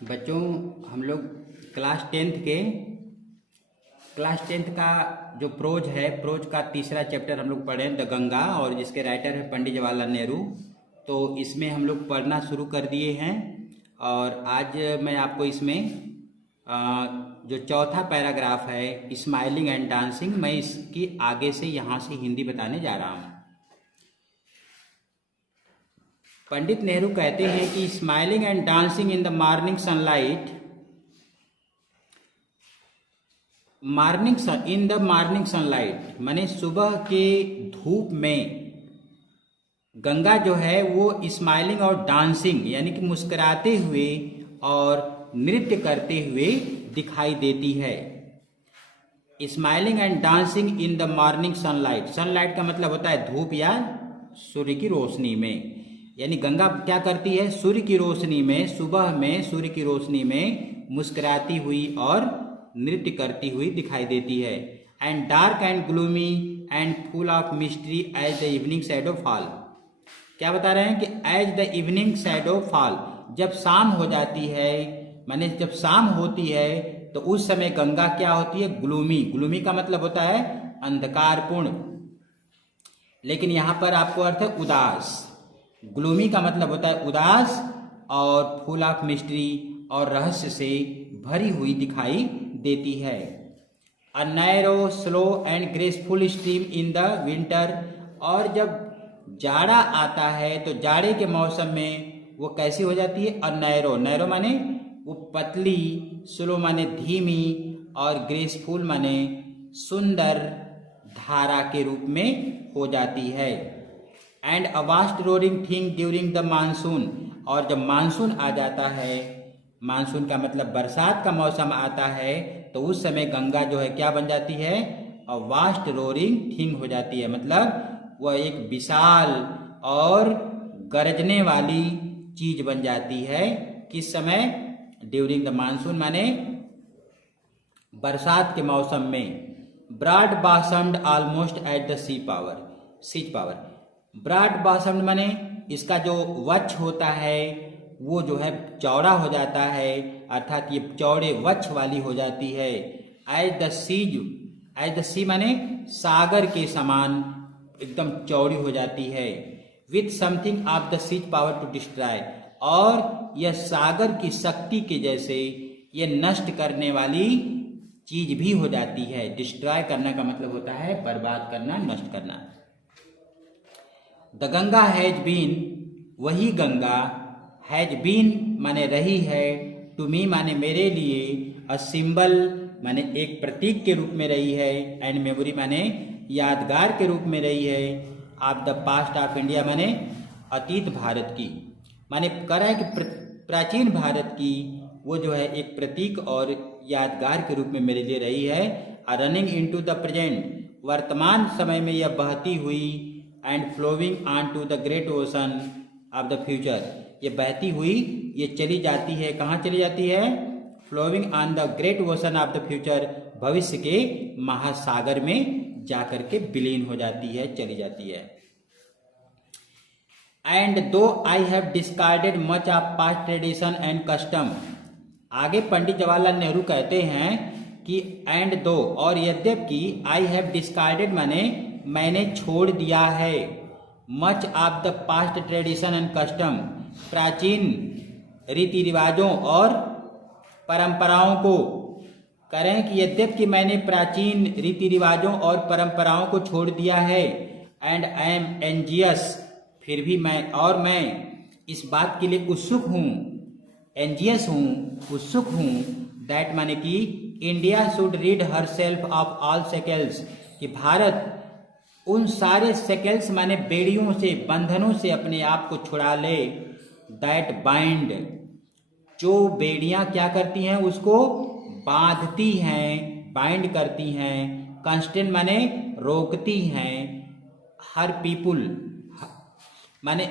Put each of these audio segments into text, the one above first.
बच्चों, हम लोग क्लास टेंथ का जो प्रोज है, प्रोज का तीसरा चैप्टर हम लोग पढ़े द गंगा, और जिसके राइटर है पंडित जवाहरलाल नेहरू। तो इसमें हम लोग पढ़ना शुरू कर दिए हैं और आज मैं आपको इसमें जो चौथा पैराग्राफ है स्माइलिंग एंड डांसिंग, मैं इसकी आगे से यहाँ से हिंदी बताने जा रहा हूँ। पंडित नेहरू कहते हैं कि smiling and dancing in the morning sunlight, in the morning sunlight माने सुबह के धूप में गंगा जो है वो स्माइलिंग और डांसिंग यानी कि मुस्कुराते हुए और नृत्य करते हुए दिखाई देती है। Smiling and dancing in the morning sunlight, sunlight का मतलब होता है धूप या सूर्य की रोशनी में, यानी गंगा क्या करती है, सूर्य की रोशनी में, सुबह में सूर्य की रोशनी में मुस्कुराती हुई और नृत्य करती हुई दिखाई देती है। And dark and gloomy and full of mystery as the evening shadow fall, क्या बता रहे हैं कि as the evening shadow fall, जब शाम हो जाती है माने जब शाम होती है तो उस समय गंगा क्या होती है, ग्लूमी। ग्लूमी का मतलब होता है अंधकारपूर्ण, लेकिन यहां पर आपको अर्थ है उदास। ग्लूमी का मतलब होता है उदास और फुल ऑफ मिस्ट्री और रहस्य से भरी हुई दिखाई देती है। A narrow slow and graceful stream in the winter, और जब जाड़ा आता है तो जाड़े के मौसम में वो कैसी हो जाती है, अ नैरो, नैरो माने वो पतली, स्लो माने धीमी और ग्रेसफुल माने सुंदर धारा के रूप में हो जाती है। And a vast roaring thing during the monsoon, और जब मानसून आ जाता है, मानसून का मतलब बरसात का मौसम आता है, तो उस समय गंगा जो है क्या बन जाती है, अ वास्ट रोरिंग थिंग हो जाती है, मतलब वह एक विशाल और गरजने वाली चीज बन जाती है। किस समय, ड्यूरिंग द मानसून माने बरसात के मौसम में। Broad bosomed almost at the seize power, broad bosomed माने इसका जो वक्ष होता है वो जो है चौड़ा हो जाता है, अर्थात ये चौड़े वक्ष वाली हो जाती है। एज द सी माने सागर के समान एकदम चौड़ी हो जाती है। With something of the seize power to destroy, और यह सागर की शक्ति के जैसे ये नष्ट करने वाली चीज भी हो जाती है। डिस्ट्रॉय करना का मतलब होता है बर्बाद करना, नष्ट करना। द गंगा हैज बीन, वही गंगा, हैज बीन माने रही है, टू मी माने मेरे लिए, अ सिंबल माने एक प्रतीक के रूप में रही है, एंड मेमोरी माने यादगार के रूप में रही है, of the past of India माने अतीत भारत की, माने कह रहा है कि प्राचीन भारत की वो जो है एक प्रतीक और यादगार के रूप में मेरे लिए रही है। रनिंग इनटू द प्रेजेंट, वर्तमान समय में यह बहती हुई, and flowing on to the great ocean of the future, ये बहती हुई ये चली जाती है, कहाँ चली जाती है, flowing on the great ocean of the future, भविष्य के महासागर में जाकर के विलीन हो जाती है, चली जाती है। एंड दो I have discarded much of past tradition and custom, आगे पंडित जवाहरलाल नेहरू कहते हैं कि एंड दो, और यद्यपि आई हैव डिस्कार्डेड माने मैंने छोड़ दिया है, much of the past tradition and custom, प्राचीन रीति रिवाजों और परंपराओं को, करें कि यद्यपि मैंने प्राचीन रीति रिवाजों और परंपराओं को छोड़ दिया है, एंड आई एम एंजियस, फिर भी मैं इस बात के लिए उत्सुक हूँ, एंजियस हूँ, उत्सुक हूँ, दैट माने कि India should read her self of all shackles, कि भारत उन सारे सेकल्स माने बेड़ियों से, बंधनों से अपने आप को छुड़ा ले, दैट बाइंड, जो बेड़ियां क्या करती हैं उसको बांधती हैं, बाइंड करती हैं, कंस्टेंट माने रोकती हैं, हर पीपुल माने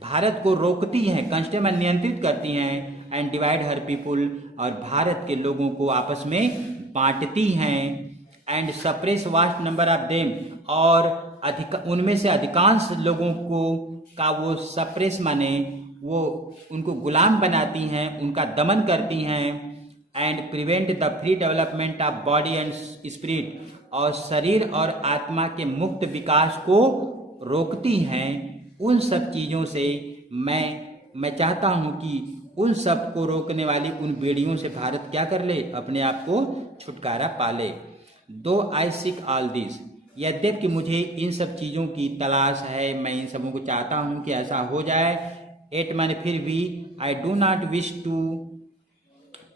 भारत को रोकती हैं, कंस्टेंट माने नियंत्रित करती हैं, एंड डिवाइड हर पीपुल, और भारत के लोगों को आपस में बांटती हैं, and suppress vast number of them, और उनमें से अधिकांश लोगों को का वो सप्रेस माने वो उनको गुलाम बनाती हैं, उनका दमन करती हैं। And prevent the free development of body and spirit, और शरीर और आत्मा के मुक्त विकास को रोकती हैं। उन सब चीज़ों से मैं चाहता हूं कि उन सब को रोकने वाली उन बेड़ियों से भारत क्या कर ले, अपने आप को छुटकारा पा ले। दो आई सीक ऑल दिस, यद्यपि कि मुझे इन सब चीज़ों की तलाश है, मैं इन सबों को चाहता हूं कि ऐसा हो जाए। एट माने फिर भी, I do not wish to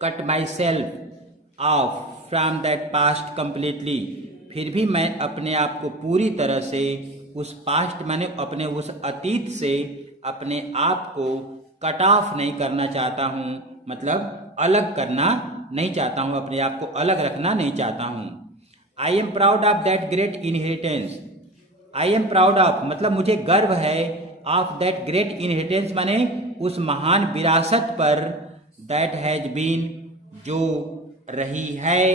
cut myself off from that past completely, फिर भी मैं अपने आप को पूरी तरह से उस पास्ट माने अपने उस अतीत से अपने आप को कट ऑफ नहीं करना चाहता हूँ, मतलब अलग करना नहीं चाहता हूँ, अपने आप को अलग रखना नहीं चाहता हूँ। I am proud of that great inheritance, I am proud of मतलब मुझे गर्व है, ऑफ दैट ग्रेट इनहेरिटेंस माने उस महान विरासत पर, दैट हैज बीन जो रही है,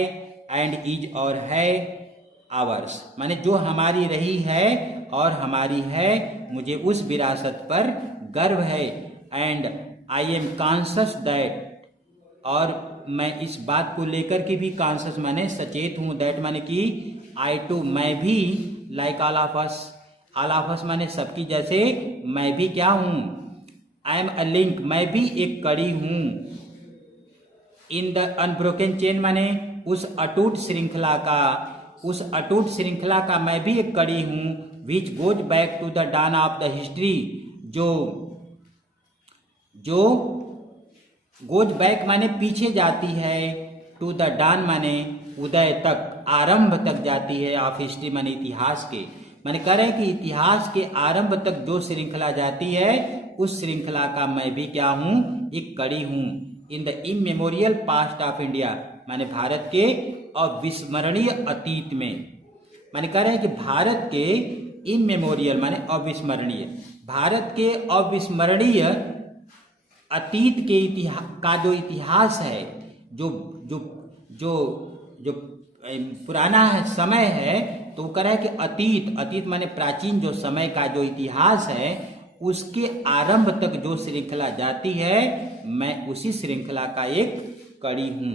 एंड इज और है, आवर्स माने जो हमारी रही है और हमारी है, मुझे उस विरासत पर गर्व है। And I am conscious that, और मैं इस बात को लेकर के भी कॉन्शस माने सचेत हूँ, दैट माने कि आई टू मैं भी, लाइक ऑल ऑफ अस माने सबकी जैसे मैं भी क्या हूँ, आई एम अ लिंक मैं भी एक कड़ी हूँ, इन द अनब्रोकन चेन माने उस अटूट श्रृंखला का, उस अटूट श्रृंखला का मैं भी एक कड़ी हूँ, which goes back to the dawn of the history, जो गोज बैक माने पीछे जाती है, टू द डान माने उदय तक, आरंभ तक जाती है, ऑफ हिस्ट्री माने इतिहास के, माने कह रहे हैं कि इतिहास के आरंभ तक जो श्रृंखला जाती है, उस श्रृंखला का मैं भी क्या हूँ, एक कड़ी हूँ। In the immemorial past of India माने भारत के अविस्मरणीय अतीत में, माने कह रहे हैं कि भारत के इमेमोरियल माने अविस्मरणीय, भारत के अविस्मरणीय अतीत के इतिहास का जो इतिहास है, जो जो जो जो पुराना है समय है, तो वो कह रहा है कि अतीत माने प्राचीन जो समय का जो इतिहास है, उसके आरंभ तक जो श्रृंखला जाती है, मैं उसी श्रृंखला का एक कड़ी हूँ।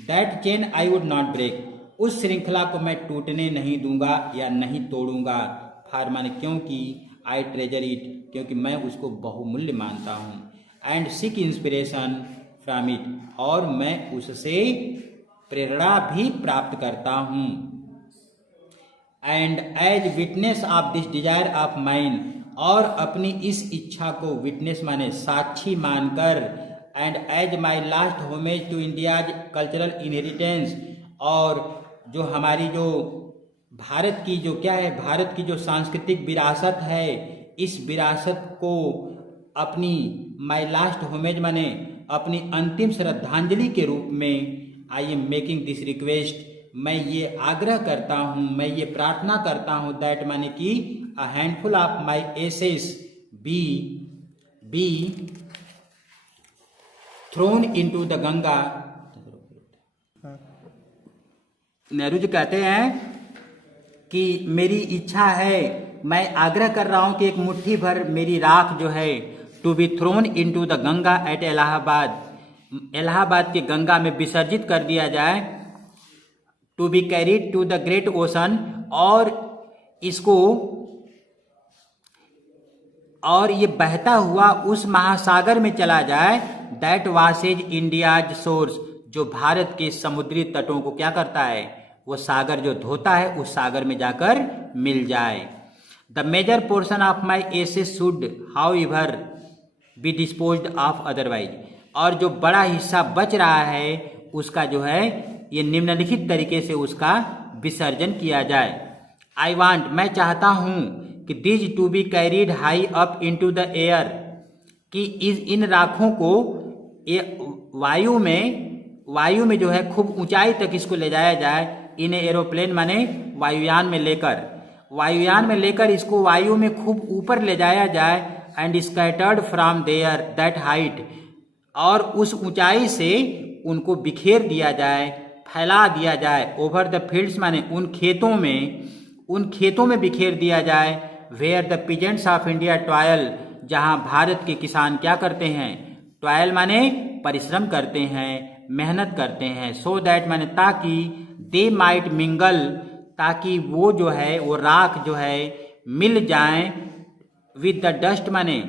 That chain I would not break, उस श्रृंखला को मैं टूटने नहीं दूंगा या नहीं तोड़ूंगा। फार माने क्योंकि, आई ट्रेजर इट क्योंकि मैं उसको बहुमूल्य मानता हूँ। And seek inspiration from it, और मैं उससे प्रेरणा भी प्राप्त करता हूँ। And as witness of this desire of mine, और अपनी इस इच्छा को विटनेस माने साक्षी मानकर, and as my last homage to India's cultural inheritance, और जो हमारी जो भारत की जो क्या है, भारत की जो सांस्कृतिक विरासत है, इस विरासत को अपनी माई लास्ट होमेज माने अपनी अंतिम श्रद्धांजलि के रूप में, I am making this request, मैं ये आग्रह करता हूँ, मैं ये प्रार्थना करता हूँ, दैट माने कि a handful of my ashes be thrown into the Ganga. Nehru ji कहते हैं कि मेरी इच्छा है, मैं आग्रह कर रहा हूं कि एक मुट्ठी भर मेरी राख जो है, to be thrown into the Ganga at Allahabad, Allahabad के गंगा में विसर्जित कर दिया जाए, to be carried to the great ocean, और इसको, और ये बहता हुआ उस महासागर में चला जाए, दैट वासेज इंडियाज सोर्स, जो भारत के समुद्री तटों को क्या करता है, वो सागर जो धोता है, उस सागर में जाकर मिल जाए। The major portion of my ashes should however be disposed of otherwise, और जो बड़ा हिस्सा बच रहा है उसका जो है ये निम्नलिखित तरीके से उसका विसर्जन किया जाए। आई वांट मैं चाहता हूँ कि this to be carried high up into the air, कि इन राखों को वायु में जो है खूब ऊंचाई तक इसको ले जाया जाए, इन एरोप्लेन माने वायुयान में लेकर इसको वायु में खूब ऊपर ले जाया जाए, and scattered from there that height, और उस ऊंचाई से उनको बिखेर दिया जाए, फैला दिया जाए, ओवर द फील्ड्स माने उन खेतों में बिखेर दिया जाए, where the peasants of India toil, जहां भारत के किसान क्या करते हैं, टॉयल माने परिश्रम करते हैं, मेहनत करते हैं, सो दैट माने ताकि, दे माइट मिंगल ताकि वो जो है वो राख जो है मिल जाए, विद द डस्ट माने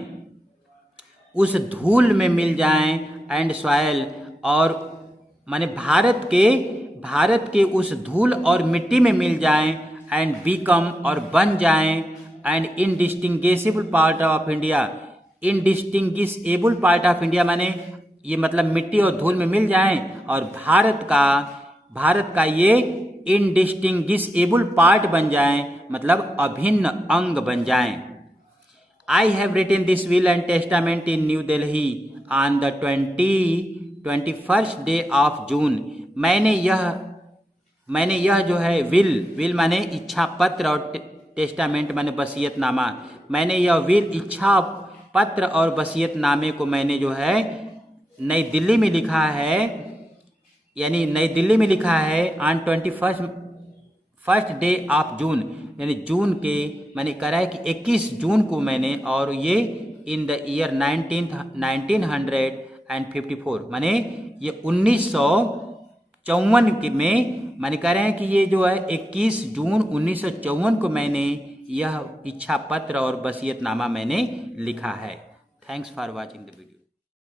उस धूल में मिल जाए, एंड सॉयल और माने भारत के उस धूल और मिट्टी में मिल जाए, एंड बिकम और बन जाए, and indistinguishable part of India, indistinguishable part of India माने ये मतलब मिट्टी और धूल में मिल जाए और भारत का ये इनडिस्टिंग्विशेबल पार्ट बन जाए, मतलब अभिन्न अंग बन जाए। I have written this will and testament in New Delhi on the 21st day of June। मैंने यह जो है विल माने इच्छा पत्र और टेस्टामेंट माने वसीयतनामा, मैंने यह विल इच्छा पत्र और वसीयतनामे को मैंने जो है नई दिल्ली में लिखा है, यानी नई दिल्ली में लिखा है on 21st day of June, यानी जून के मैंने कह रहा है कि 21 जून को मैंने, और ये इन द ईयर 1954 माने ये 1954 में मैंने कह रहे हैं कि ये जो है 21 जून 1954 को मैंने यह इच्छा पत्र और वसीयतनामा मैंने लिखा है। Thanks for watching the video.